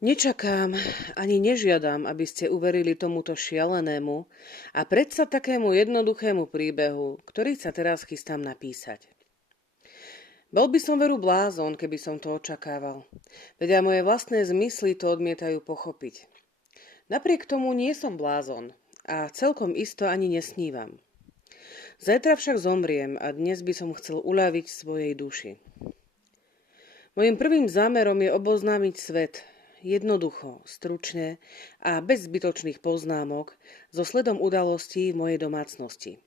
Nečakám, ani nežiadam, aby ste uverili tomuto šialenému a predsa takému jednoduchému príbehu, ktorý sa teraz chystám napísať. Bol by som veru blázon, keby som to očakával, veď aj moje vlastné zmysly to odmietajú pochopiť. Napriek tomu nie som blázon a celkom isto ani nesnívam. Zajtra však zomriem a dnes by som chcel uľaviť svojej duši. Mojím prvým zámerom je oboznámiť svet, jednoducho, stručne a bez zbytočných poznámok so sledom udalostí v mojej domácnosti.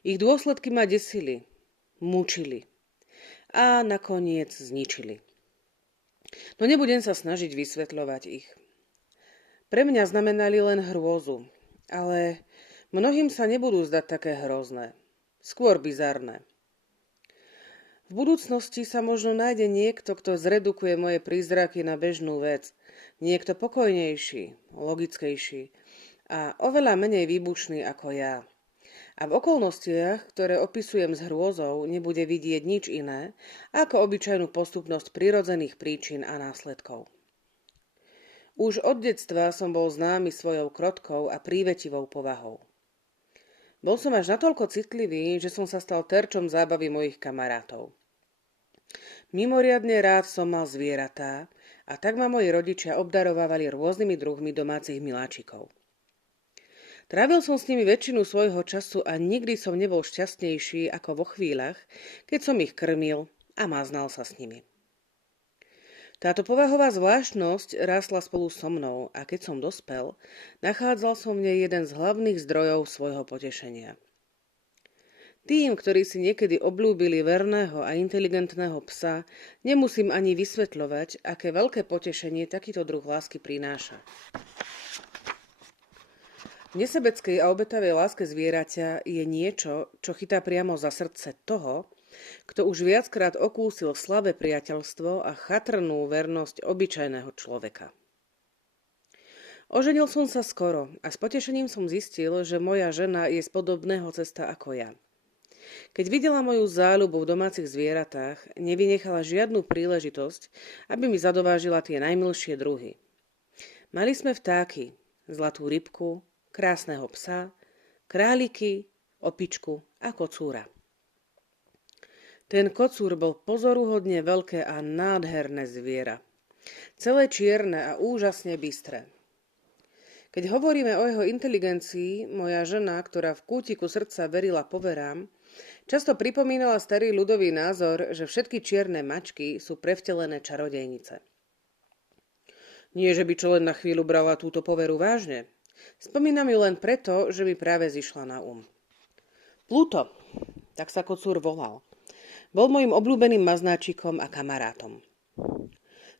Ich dôsledky ma desili, mučili a nakoniec zničili. No nebudem sa snažiť vysvetľovať ich. Pre mňa znamenali len hrôzu, ale mnohým sa nebudú zdať také hrozné, skôr bizarné. V budúcnosti sa možno nájde niekto, kto zredukuje moje prízraky na bežnú vec. Niekto pokojnejší, logickejší a oveľa menej výbušný ako ja. A v okolnostiach, ktoré opisujem s hrôzou, nebude vidieť nič iné ako obyčajnú postupnosť prirodzených príčin a následkov. Už od detstva som bol známy svojou krotkou a prívetivou povahou. Bol som až natoľko citlivý, že som sa stal terčom zábavy mojich kamarátov. Mimoriadne rád som mal zvieratá a tak ma moji rodičia obdarovávali rôznymi druhmi domácich miláčikov. Trávil som s nimi väčšinu svojho času a nikdy som nebol šťastnejší ako vo chvíľach, keď som ich krmil a maznal sa s nimi. Táto povahová zvláštnosť rástla spolu so mnou a keď som dospel, nachádzal som v nej jeden z hlavných zdrojov svojho potešenia. Tým, ktorí si niekedy obľúbili verného a inteligentného psa, nemusím ani vysvetľovať, aké veľké potešenie takýto druh lásky prináša. V nesebeckej a obetavej láske zvieraťa je niečo, čo chytá priamo za srdce toho, kto už viackrát okúsil slavé priateľstvo a chatrnú vernosť obyčajného človeka. Oženil som sa skoro a s potešením som zistil, že moja žena je z podobného cesta ako ja. Keď videla moju záľubu v domácich zvieratách, nevynechala žiadnu príležitosť, aby mi zadovážila tie najmilšie druhy. Mali sme vtáky, zlatú rybku, krásneho psa, králiky, opičku a kocúra. Ten kocúr bol pozoruhodne veľké a nádherné zviera. Celé čierne a úžasne bystré. Keď hovoríme o jeho inteligencii, moja žena, ktorá v kútiku srdca verila poverám, často pripomínala starý ľudový názor, že všetky čierne mačky sú prevtelené čarodejnice. Nie, že by čo len na chvíľu brala túto poveru vážne. Spomínam ju len preto, že mi práve zišla na Pluto, tak sa kocúr volal. Bol mojim obľúbeným maznáčikom a kamarátom.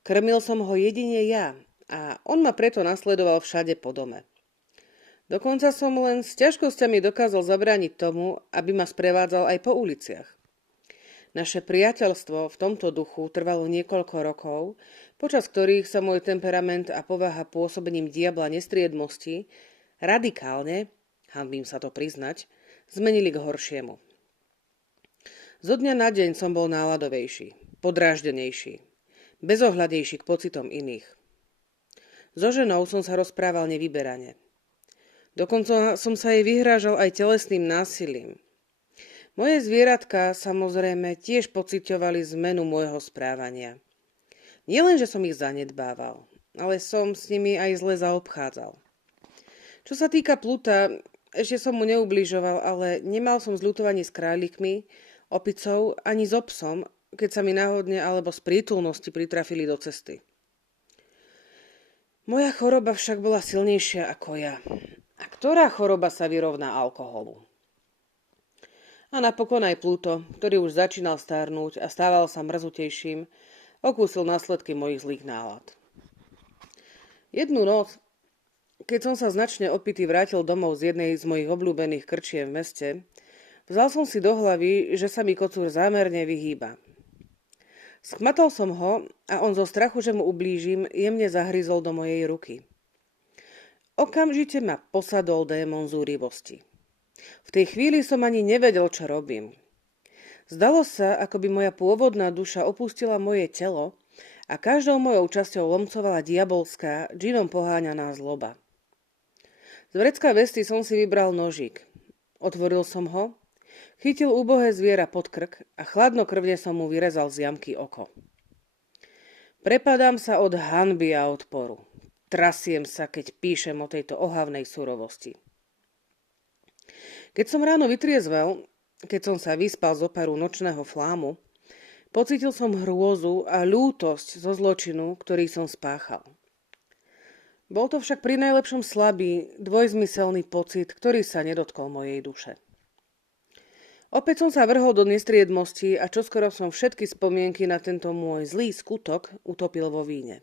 Krmil som ho jedine ja a on ma preto nasledoval všade po dome. Dokonca som len s ťažkosťami dokázal zabrániť tomu, aby ma sprevádzal aj po uliciach. Naše priateľstvo v tomto duchu trvalo niekoľko rokov, počas ktorých sa môj temperament a povaha pôsobením diabla nestriedmosti radikálne, hanbím sa to priznať, zmenili k horšiemu. Zo dňa na deň som bol náladovejší, podráždenejší, bezohľadejší k pocitom iných. So ženou som sa rozprával nevyberane. Dokonca som sa jej vyhrážal aj telesným násilím. Moje zvieratka samozrejme tiež pociťovali zmenu môjho správania. Nielen, že som ich zanedbával, ale som s nimi aj zle zaobchádzal. Čo sa týka Pluta, ešte som mu neubližoval, ale nemal som zľutovanie s králikmi, opicou ani so psom, keď sa mi náhodne alebo z prítulnosti pritrafili do cesty. Moja choroba však bola silnejšia ako ja. A ktorá choroba sa vyrovná alkoholu? A napokon aj Pluto, ktorý už začínal stárnuť a stával sa mrzutejším, okúsil následky mojich zlých nálad. Jednu noc, keď som sa značne opitý vrátil domov z jednej z mojich obľúbených krčiem v meste, vzal som si do hlavy, že sa mi kocúr zámerne vyhýba. Schmatol som ho a on zo strachu, že mu ublížim, jemne zahryzol do mojej ruky. Okamžite ma posadol démon zúrivosti. V tej chvíli som ani nevedel, čo robím. Zdalo sa, ako by moja pôvodná duša opustila moje telo a každou mojou časťou lomcovala diabolská, džinom poháňaná zloba. Z vrecka vesty som si vybral nožík. Otvoril som ho, chytil úbohé zviera pod krk a chladnokrvne som mu vyrezal z jamky oko. Prepadám sa od hanby a odporu. Trasiem sa, keď píšem o tejto ohavnej surovosti. Keď som ráno vytriezvel, keď som sa vyspal z oparu nočného flámu, pocítil som hrôzu a ľútosť zo zločinu, ktorý som spáchal. Bol to však pri najlepšom slabý, dvojzmyselný pocit, ktorý sa nedotkol mojej duše. Opäť som sa vrhol do nestriedmosti a čoskoro som všetky spomienky na tento môj zlý skutok utopil vo víne.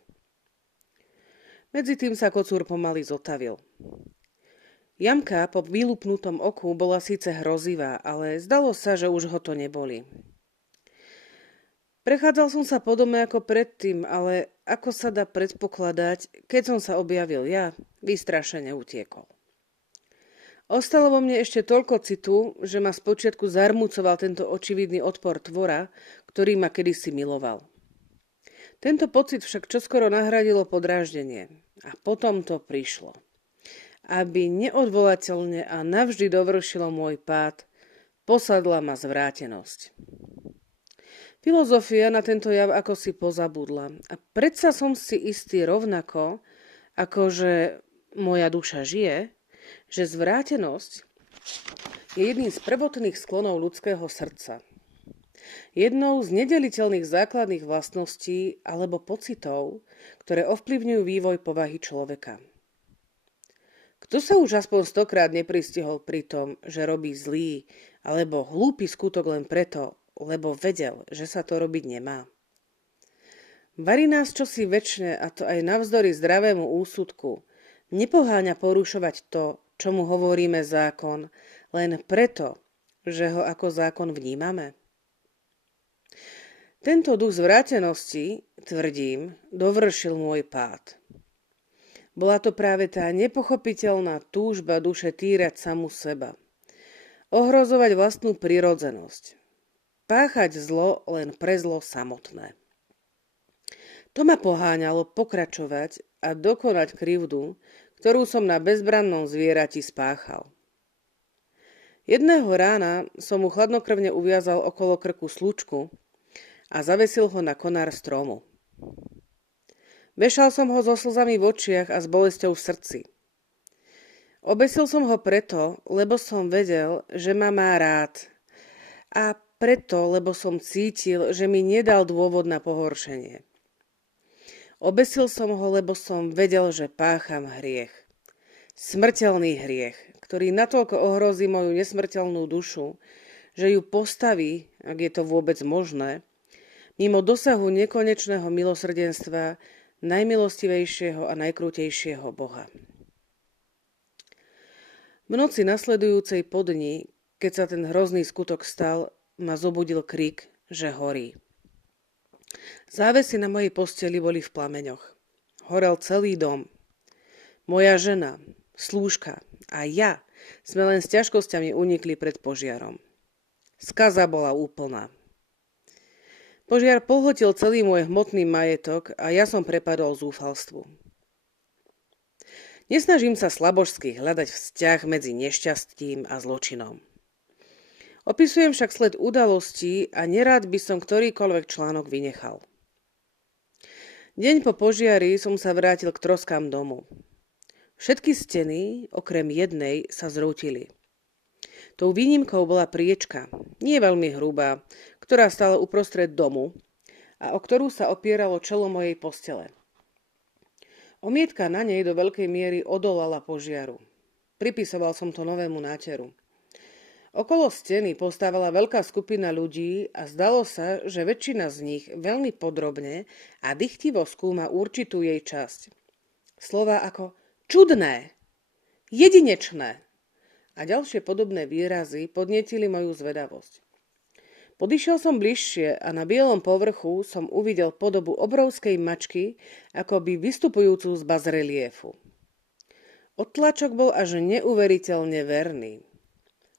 Medzi tým sa kocúr pomaly zotavil. Jamka po vylúpnutom oku bola síce hrozivá, ale zdalo sa, že už ho to neboli. Prechádzal som sa po dome ako predtým, ale ako sa dá predpokladať, keď som sa objavil ja, vystrašene utiekol. Ostalo vo mne ešte toľko citu, že ma spočiatku zarmúcoval tento očividný odpor tvora, ktorý ma kedysi miloval. Tento pocit však čoskoro nahradilo podráždenie a potom to prišlo. Aby neodvolateľne a navždy dovršilo môj pád, posadla ma zvrátenosť. Filozofia na tento jav ako si pozabudla a predsa som si istý rovnako, ako že moja duša žije, že zvrátenosť je jedným z prvotných sklonov ľudského srdca. Jednou z nedeliteľných základných vlastností alebo pocitov, ktoré ovplyvňujú vývoj povahy človeka. Kto sa už aspoň 100-krát nepristihol pri tom, že robí zlý alebo hlúpy skutok len preto, lebo vedel, že sa to robiť nemá? Varí nás čosi večné, a to aj navzdory zdravému úsudku, nepoháňa porušovať to, čomu hovoríme zákon, len preto, že ho ako zákon vnímame? Tento duch zvrátenosti, tvrdím, dovršil môj pád. Bola to práve tá nepochopiteľná túžba duše týrať samu seba. Ohrozovať vlastnú prirodzenosť. Páchať zlo len pre zlo samotné. To ma poháňalo pokračovať a dokonať krivdu, ktorú som na bezbrannom zvierati spáchal. Jedného rána som mu chladnokrvne uviazal okolo krku slučku a zavesil ho na konár stromu. Vešal som ho so slzami v očiach a s bolesťou v srdci. Obesil som ho preto, lebo som vedel, že ma má rád. A preto, lebo som cítil, že mi nedal dôvod na pohoršenie. Obesil som ho, lebo som vedel, že pácham hriech. Smrteľný hriech, ktorý natoľko ohrozí moju nesmrteľnú dušu, že ju postaví, ak je to vôbec možné, mimo dosahu nekonečného milosrdenstva najmilostivejšieho a najkrútejšieho Boha. V noci nasledujúcej po dni, keď sa ten hrozný skutok stal, ma zobudil krik, že horí. Závesy na mojej posteli boli v plameňoch. Horel celý dom. Moja žena, slúžka a ja sme len s ťažkosťami unikli pred požiarom. Skaza bola úplná. Požiar pohltil celý môj hmotný majetok a ja som prepadol zúfalstvu. Nesnažím sa slabožsky hľadať vzťah medzi nešťastím a zločinom. Opisujem však sled udalostí a nerád by som ktorýkoľvek článok vynechal. Deň po požiari som sa vrátil k troskám domu. Všetky steny, okrem jednej, sa zrútili. Tou výnimkou bola priečka, nie veľmi hrubá, ktorá stála uprostred domu a o ktorú sa opieralo čelo mojej postele. Omietka na nej do veľkej miery odolala požiaru. Pripisoval som to novému náteru. Okolo steny postávala veľká skupina ľudí a zdalo sa, že väčšina z nich veľmi podrobne a dychtivo skúma určitú jej časť. Slová ako čudné, jedinečné a ďalšie podobné výrazy podnietili moju zvedavosť. Podišiel som bližšie a na bielom povrchu som uvidel podobu obrovskej mačky, akoby vystupujúcu z bazreliefu. Odtlačok bol až neuveriteľne verný.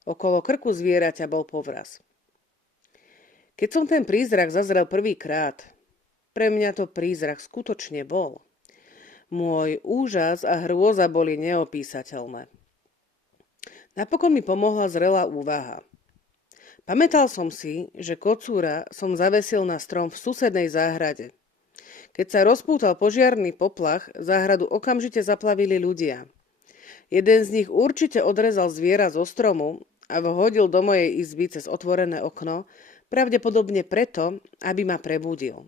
Okolo krku zvieraťa bol povraz. Keď som ten prízrak zazrel prvýkrát, Pre mňa to prízrak skutočne bol. Môj úžas a hrôza boli neopísateľné. Napokon mi pomohla zrelá úvaha. Pamätal som si, že kocúra som zavesil na strom v susednej záhrade. Keď sa rozpútal požiarny poplach, záhradu okamžite zaplavili ľudia. Jeden z nich určite odrezal zviera zo stromu a vhodil do mojej izby cez otvorené okno, pravdepodobne preto, aby ma prebudil.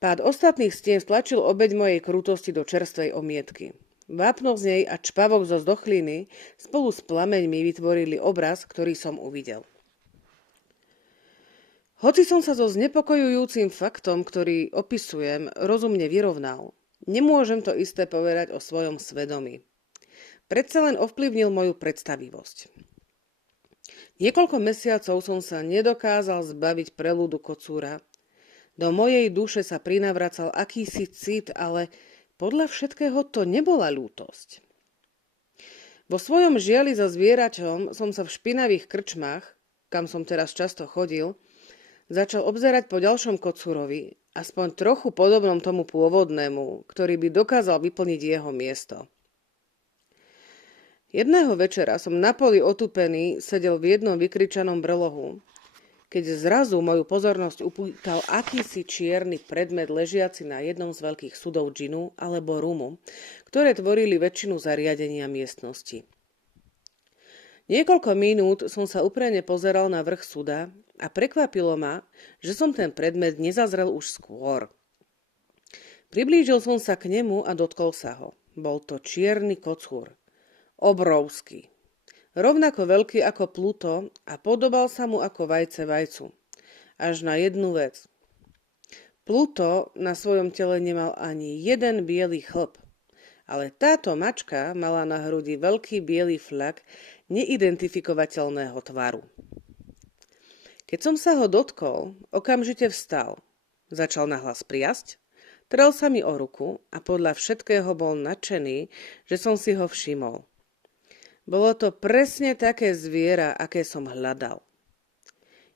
Pád ostatných stien stlačil obeť mojej krutosti do čerstvej omietky. Vápno z nej a čpavok zo zdochliny spolu s plameňmi vytvorili obraz, ktorý som uvidel. Hoci som sa so znepokojujúcim faktom, ktorý opisujem, rozumne vyrovnal, nemôžem to isté povedať o svojom svedomí. Predsa len ovplyvnil moju predstavivosť. Niekoľko mesiacov som sa nedokázal zbaviť preľudu kocúra. Do mojej duše sa prinavracal akýsi cit, ale podľa všetkého to nebola ľútosť. Vo svojom žiali za zvieraťom som sa v špinavých krčmách, kam som teraz často chodil, začal obzerať po ďalšom kocúrovi, aspoň trochu podobnom tomu pôvodnému, ktorý by dokázal vyplniť jeho miesto. Jedného večera som na poli otúpený sedel v jednom vykričanom brlohu, keď zrazu moju pozornosť upútal akýsi čierny predmet ležiaci na jednom z veľkých sudov džinu alebo rumu, ktoré tvorili väčšinu zariadenia miestnosti. Niekoľko minút som sa uprene pozeral na vrch suda a prekvapilo ma, že som ten predmet nezazrel už skôr. Priblížil som sa k nemu a dotkol sa ho. Bol to čierny kocúr. Obrovský. Rovnako veľký ako Pluto a podobal sa mu ako vajce vajcu. Až na jednu vec. Pluto na svojom tele nemal ani jeden biely chlp, ale táto mačka mala na hrudi veľký biely flak neidentifikovateľného tvaru. Keď som sa ho dotkol, okamžite vstal. Začal nahlas priasť, trel sa mi o ruku a podľa všetkého bol nadšený, že som si ho všimol. Bolo to presne také zviera, aké som hľadal.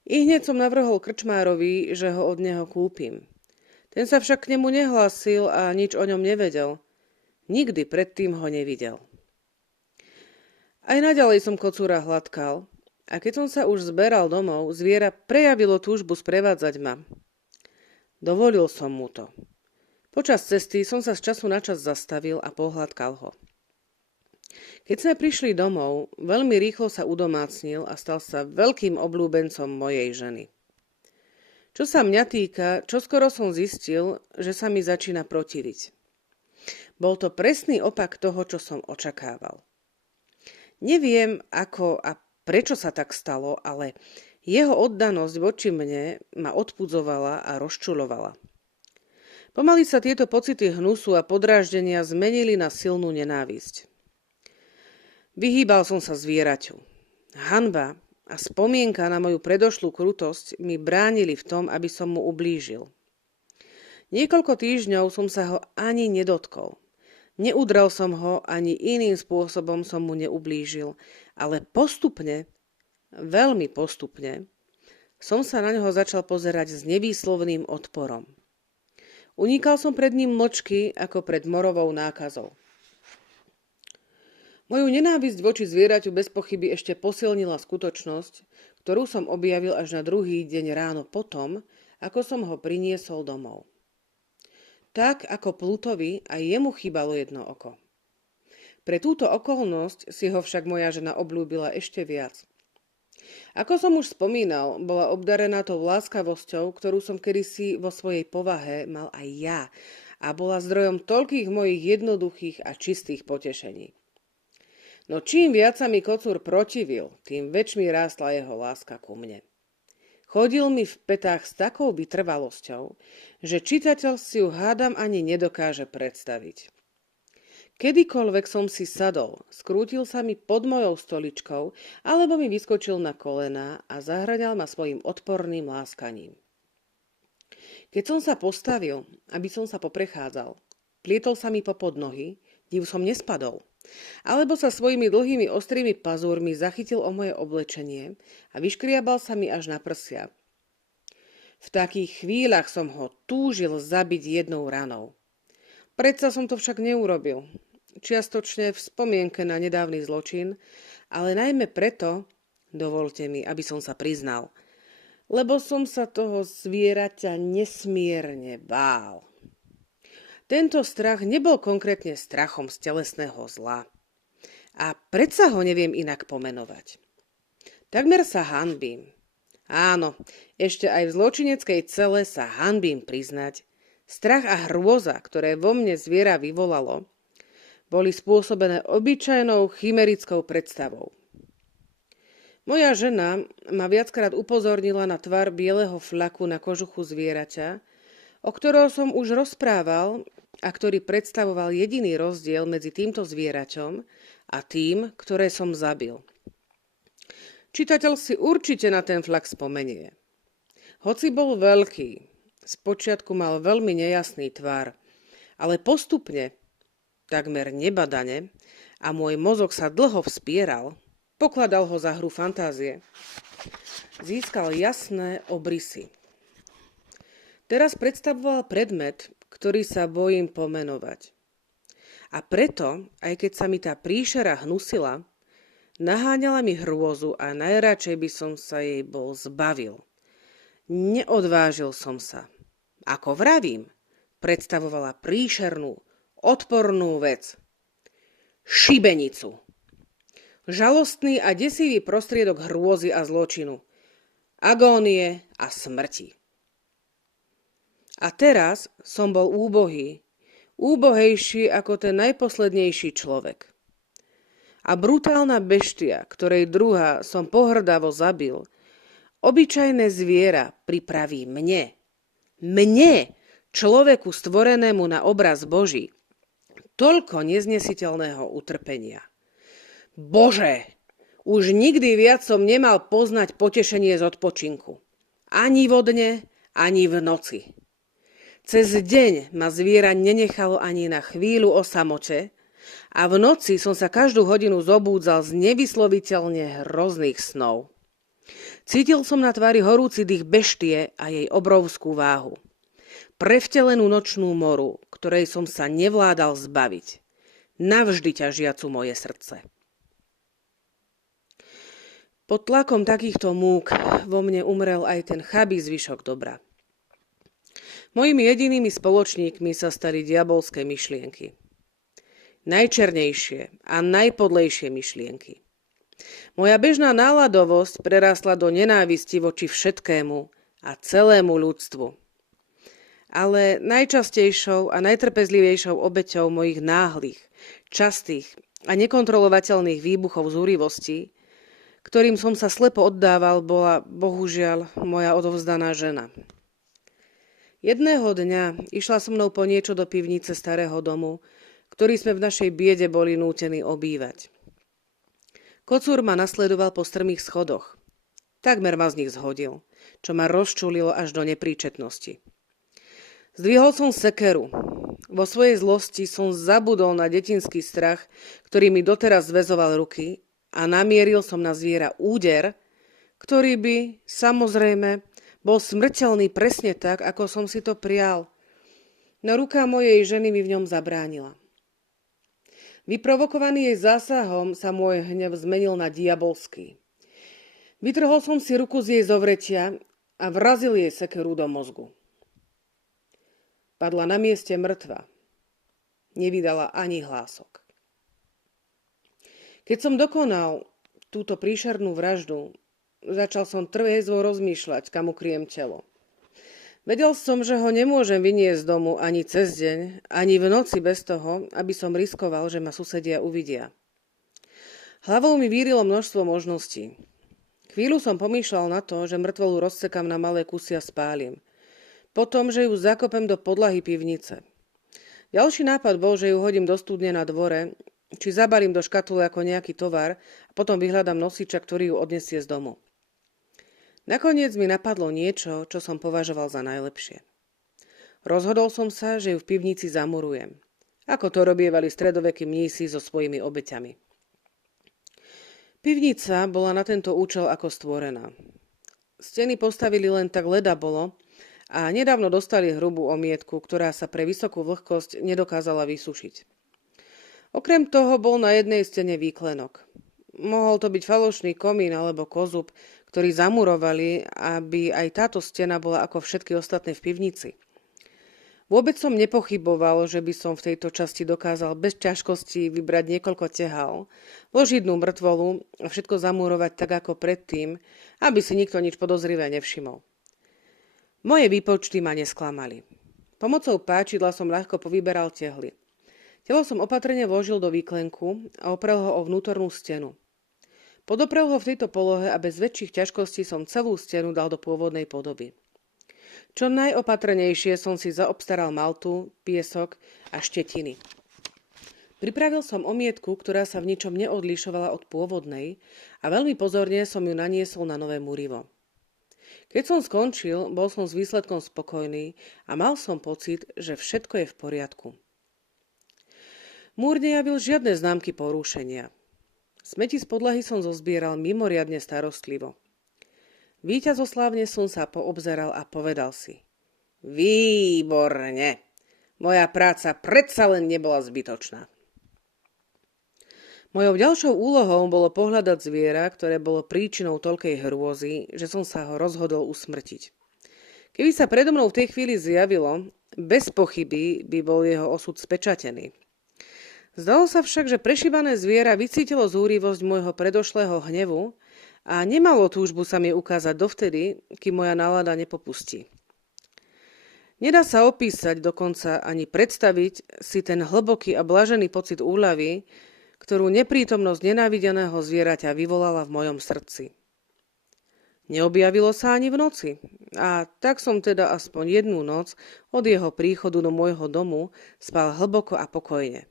I hneď som navrhol krčmárovi, že ho od neho kúpim. Ten sa však k nemu nehlásil a nič o ňom nevedel. Nikdy predtým ho nevidel. Aj naďalej som kocúra hladkal a keď som sa už zberal domov, zviera prejavilo túžbu sprevádzať ma. Dovolil som mu to. Počas cesty som sa z času na čas zastavil a pohľadkal ho. Keď sme prišli domov, veľmi rýchlo sa udomácnil a stal sa veľkým obľúbencom mojej ženy. Čo sa mňa týka, čoskoro som zistil, že sa mi začína protiviť. Bol to presný opak toho, čo som očakával. Neviem, ako a prečo sa tak stalo, ale jeho oddanosť voči mne ma odpudzovala a rozčuľovala. Pomaly sa tieto pocity hnusu a podráždenia zmenili na silnú nenávisť. Vyhýbal som sa zvieraťu. Hanba a spomienka na moju predošlú krutosť mi bránili v tom, aby som mu ublížil. Niekoľko týždňov som sa ho ani nedotkol. Neudrel som ho, ani iným spôsobom som mu neublížil, ale postupne, veľmi postupne, som sa na ňoho začal pozerať s nevýslovným odporom. Unikal som pred ním mlčky ako pred morovou nákazou. Moju nenávisť voči zvieraťu bez pochyby ešte posilnila skutočnosť, ktorú som objavil až na druhý deň ráno potom, ako som ho priniesol domov. Tak ako Plutovi, aj jemu chýbalo jedno oko. Pre túto okolnosť si ho však moja žena obľúbila ešte viac. Ako som už spomínal, bola obdarená tou láskavosťou, ktorú som kedysi vo svojej povahe mal aj ja a bola zdrojom toľkých mojich jednoduchých a čistých potešení. No čím viac sa mi kocúr protivil, tým väčšmi rástla jeho láska ku mne. Chodil mi v petách s takou vytrvalosťou, že čitateľ si ju hádam ani nedokáže predstaviť. Kedykoľvek som si sadol, skrútil sa mi pod mojou stoličkou alebo mi vyskočil na kolená a zahŕňal ma svojim odporným láskaním. Keď som sa postavil, aby som sa poprechádzal, plietol sa mi popod nohy, div som nespadol. Alebo sa svojimi dlhými ostrými pazúrmi zachytil o moje oblečenie a vyškriabal sa mi až na prsia. V takých chvíľach som ho túžil zabiť jednou ranou. Predsa som to však neurobil. Čiastočne v spomienke na nedávny zločin, ale najmä preto, dovolte mi, aby som sa priznal, lebo som sa toho zvieraťa nesmierne bál. Tento strach nebol konkrétne strachom z telesného zla. A predsa ho neviem inak pomenovať. Takmer sa hanbím. Áno, ešte aj v zločineckej cele sa hanbím priznať. Strach a hrôza, ktoré vo mne zviera vyvolalo, boli spôsobené obyčajnou chimerickou predstavou. Moja žena ma viackrát upozornila na tvar bieleho flaku na kožuchu zvieraťa, o ktorom som už rozprával a ktorý predstavoval jediný rozdiel medzi týmto zvieraťom a tým, ktoré som zabil. Čitateľ si určite na ten flak spomenie. Hoci bol veľký, spočiatku mal veľmi nejasný tvar, ale postupne, takmer nebadane, a môj mozog sa dlho vspieral, pokladal ho za hru fantázie, získal jasné obrysy. Teraz predstavoval predmet, ktorý sa bojím pomenovať. A preto, aj keď sa mi tá príšera hnusila, naháňala mi hrôzu a najradšej by som sa jej bol zbavil. Neodvážil som sa. Ako vravím, predstavovala príšernú, odpornú vec. Šibenicu. Žalostný a desivý prostriedok hrôzy a zločinu. Agónie a smrti. A teraz som bol úbohý, úbohejší ako ten najposlednejší človek. A brutálna beštia, ktorej druha som pohrdavo zabil, obyčajné zviera pripraví mne, človeku stvorenému na obraz Boží, toľko neznesiteľného utrpenia. Bože, už nikdy viac som nemal poznať potešenie z odpočinku. Ani vo dne, ani v noci. Cez deň ma zviera nenechalo ani na chvíľu o samote, a v noci som sa každú hodinu zobúdzal z nevysloviteľne hrozných snov. Cítil som na tvári horúci dých beštie a jej obrovskú váhu. Prevtelenú nočnú moru, ktorej som sa nevládal zbaviť. Navždy ťažiacu moje srdce. Pod tlakom takýchto múk vo mne umrel aj ten chabý zvyšok dobra. Mojimi jedinými spoločníkmi sa stali diabolské myšlienky. Najčernejšie a najpodlejšie myšlienky. Moja bežná náladovosť prerastla do nenávisti voči všetkému a celému ľudstvu. Ale najčastejšou a najtrpezlivejšou obeťou mojich náhlych, častých a nekontrolovateľných výbuchov zúrivosti, ktorým som sa slepo oddával, bola bohužiaľ moja odovzdaná žena. Jedného dňa išla so mnou po niečo do pivnice starého domu, ktorý sme v našej biede boli nútení obývať. Kocúr ma nasledoval po strmých schodoch. Takmer ma z nich zhodil, čo ma rozčulilo až do nepríčetnosti. Zdvihol som sekeru. Vo svojej zlosti som zabudol na detinský strach, ktorý mi doteraz zväzoval ruky, a namieril som na zviera úder, ktorý by, samozrejme, bol smrteľný presne tak, ako som si to prial. No ruka mojej ženy mi v ňom zabránila. Vyprovokovaný jej zásahom sa môj hnev zmenil na diabolský. Vytrhol som si ruku z jej zovretia a vrazil jej sekeru do mozgu. Padla na mieste mŕtva. Nevydala ani hlások. Keď som dokonal túto príšernú vraždu, začal som trvézvo rozmýšľať, kam ukriem telo. Vedel som, že ho nemôžem vyniesť z domu ani cez deň, ani v noci bez toho, aby som riskoval, že ma susedia uvidia. Hlavou mi vírilo množstvo možností. Chvíľu som pomýšľal na to, že mŕtvolu rozsekam na malé kusy a spálim. Potom, že ju zakopem do podlahy pivnice. Ďalší nápad bol, že ju hodím do studne na dvore, či zabalím do škatule ako nejaký tovar a potom vyhľadám nosiča, ktorý ju odnesie z domu. Nakoniec mi napadlo niečo, čo som považoval za najlepšie. Rozhodol som sa, že ju v pivnici zamurujem, ako to robievali stredovekí mnísi so svojimi obeťami. Pivnica bola na tento účel ako stvorená. Steny postavili len tak ľadabolo a nedávno dostali hrubú omietku, ktorá sa pre vysokú vlhkosť nedokázala vysušiť. Okrem toho bol na jednej stene výklenok. Mohol to byť falošný komín alebo kozub, ktorý zamurovali, aby aj táto stena bola ako všetky ostatné v pivnici. Vôbec som nepochyboval, že by som v tejto časti dokázal bez ťažkosti vybrať niekoľko tehál, vložiť dnu mŕtvolu a všetko zamurovať tak ako predtým, aby si nikto nič podozrivé nevšimol. Moje výpočty ma nesklamali. Pomocou páčidla som ľahko povyberal tehly. Telo som opatrne vložil do výklenku a oprel ho o vnútornú stenu. Podoprel ho v tejto polohe a bez väčších ťažkostí som celú stenu dal do pôvodnej podoby. Čo najopatrnejšie som si zaobstaral maltu, piesok a štetiny. Pripravil som omietku, ktorá sa v ničom neodlišovala od pôvodnej a veľmi pozorne som ju naniesol na nové múrivo. Keď som skončil, bol som s výsledkom spokojný a mal som pocit, že všetko je v poriadku. Múr nejavil žiadne známky porušenia. Smeti z podlahy som zozbieral mimoriadne starostlivo. Víťazoslávne som sa poobzeral a povedal si: Výborne! Moja práca predsa len nebola zbytočná. Mojou ďalšou úlohou bolo pohľadať zviera, ktoré bolo príčinou toľkej hrôzy, že som sa ho rozhodol usmrtiť. Keby sa predo mnou v tej chvíli zjavilo, bez pochyby by bol jeho osud spečatený. Zdalo sa však, že prešívané zviera vycítilo zúrivosť môjho predošlého hnevu a nemalo túžbu sa mi ukázať dovtedy, kým moja nálada nepopustí. Nedá sa opísať, dokonca ani predstaviť si ten hlboký a blažený pocit úľavy, ktorú neprítomnosť nenávideného zvieraťa vyvolala v mojom srdci. Neobjavilo sa ani v noci a tak som teda aspoň jednu noc od jeho príchodu do môjho domu spal hlboko a pokojne.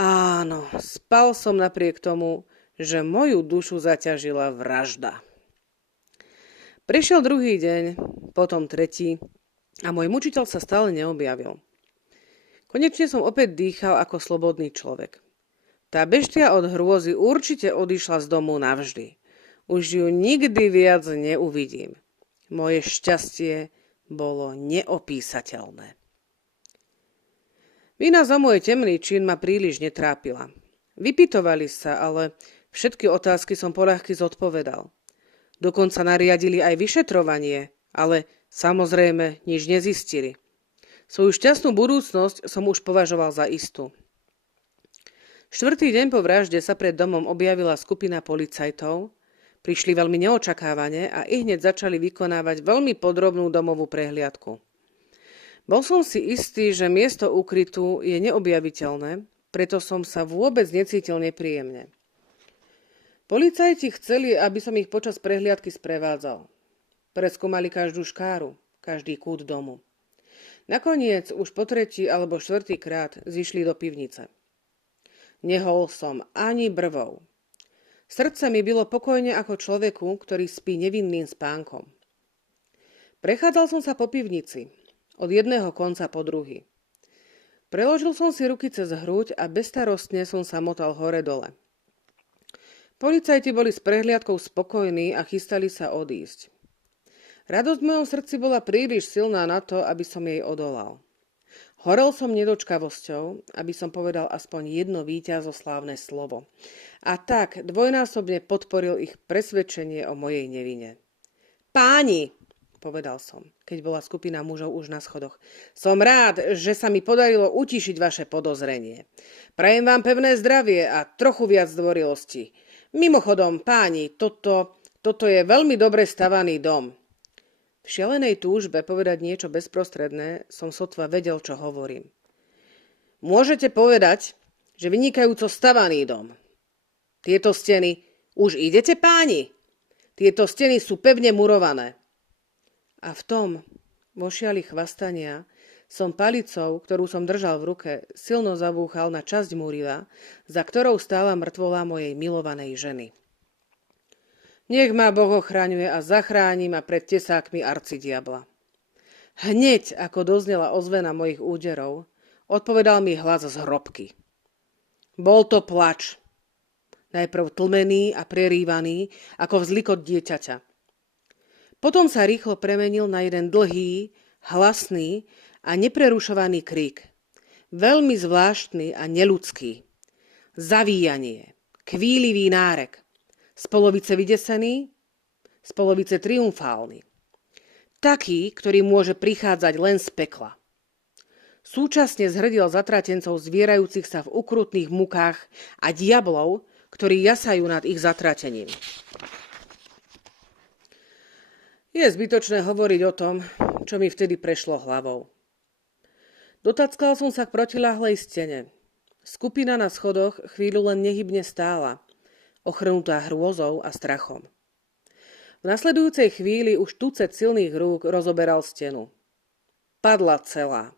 Áno, spal som napriek tomu, že moju dušu zaťažila vražda. Prešiel druhý deň, potom tretí a môj mučiteľ sa stále neobjavil. Konečne som opäť dýchal ako slobodný človek. Tá beštia od hrôzy určite odišla z domu navždy. Už ju nikdy viac neuvidím. Moje šťastie bolo neopísateľné. Vina za môj temný čin ma príliš netrápila. Vypytovali sa, ale všetky otázky som poľahky zodpovedal. Dokonca nariadili aj vyšetrovanie, ale samozrejme nič nezistili. Svoju šťastnú budúcnosť som už považoval za istú. Štvrtý deň po vražde sa pred domom objavila skupina policajtov, prišli veľmi neočakávane a ihneď začali vykonávať veľmi podrobnú domovú prehliadku. Bol som si istý, že miesto úkrytu je neobjaviteľné, preto som sa vôbec necítil nepríjemne. Policajti chceli, aby som ich počas prehliadky sprevádzal. Preskúmali každú škáru, každý kút domu. Nakoniec už po tretí alebo štvrtý krát zišli do pivnice. Nehol som ani brvou. Srdce mi bylo pokojne ako človeku, ktorý spí nevinným spánkom. Prechádzal som sa po pivnici, od jedného konca po druhý. Preložil som si ruky cez hruď a bezstarostne som sa motal hore-dole. Policajti boli s prehliadkou spokojní a chystali sa odísť. Radosť v mojom srdci bola príliš silná na to, aby som jej odolal. Horel som nedočkavosťou, aby som povedal aspoň jedno víťazoslávne slovo. A tak dvojnásobne podporil ich presvedčenie o mojej nevine. Páni, povedal som, keď bola skupina mužov už na schodoch. Som rád, že sa mi podarilo utišiť vaše podozrenie. Prajem vám pevné zdravie a trochu viac zdvorilosti. Mimochodom, páni, toto je veľmi dobre stavaný dom. V šialenej túžbe povedať niečo bezprostredné som sotva vedel, čo hovorím. Môžete povedať, že vynikajúco stavaný dom. Tieto steny, už idete, páni? Tieto steny sú pevne murované. A v tom, vo šiali chvastania, som palicou, ktorú som držal v ruke, silno zabúchal na časť múriva, za ktorou stála mŕtvola mojej milovanej ženy. Nech ma Boh ochraňuje a zachráni ma pred tesákmi arcidiabla. Hneď, ako doznela ozvena mojich úderov, odpovedal mi hlas z hrobky. Bol to plač. Najprv tlmený a prerývaný, ako vzlikot dieťaťa. Potom sa rýchlo premenil na jeden dlhý, hlasný a neprerušovaný krík. Veľmi zvláštny a neľudský. Zavíjanie, kvílivý nárek. Z polovice vydesený, z polovice triumfálny. Taký, ktorý môže prichádzať len z pekla. Súčasne zhrdil zatratencov zvierajúcich sa v ukrutných mukách a diablov, ktorí jasajú nad ich zatratením. Je zbytočné hovoriť o tom, čo mi vtedy prešlo hlavou. Dotackal som sa k protiľahlej stene. Skupina na schodoch chvíľu len nehybne stála, ochrnutá hrôzou a strachom. V nasledujúcej chvíli už tucet silných rúk rozoberal stenu. Padla celá.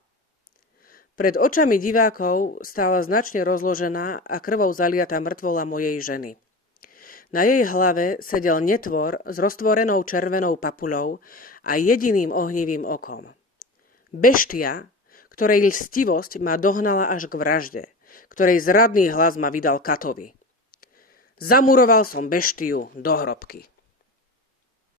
Pred očami divákov stála značne rozložená a krvou zaliatá mŕtvola mojej ženy. Na jej hlave sedel netvor s roztvorenou červenou papuľou a jediným ohnivým okom. Beštia, ktorej lstivosť ma dohnala až k vražde, ktorej zradný hlas ma vydal katovi. Zamuroval som beštiu do hrobky.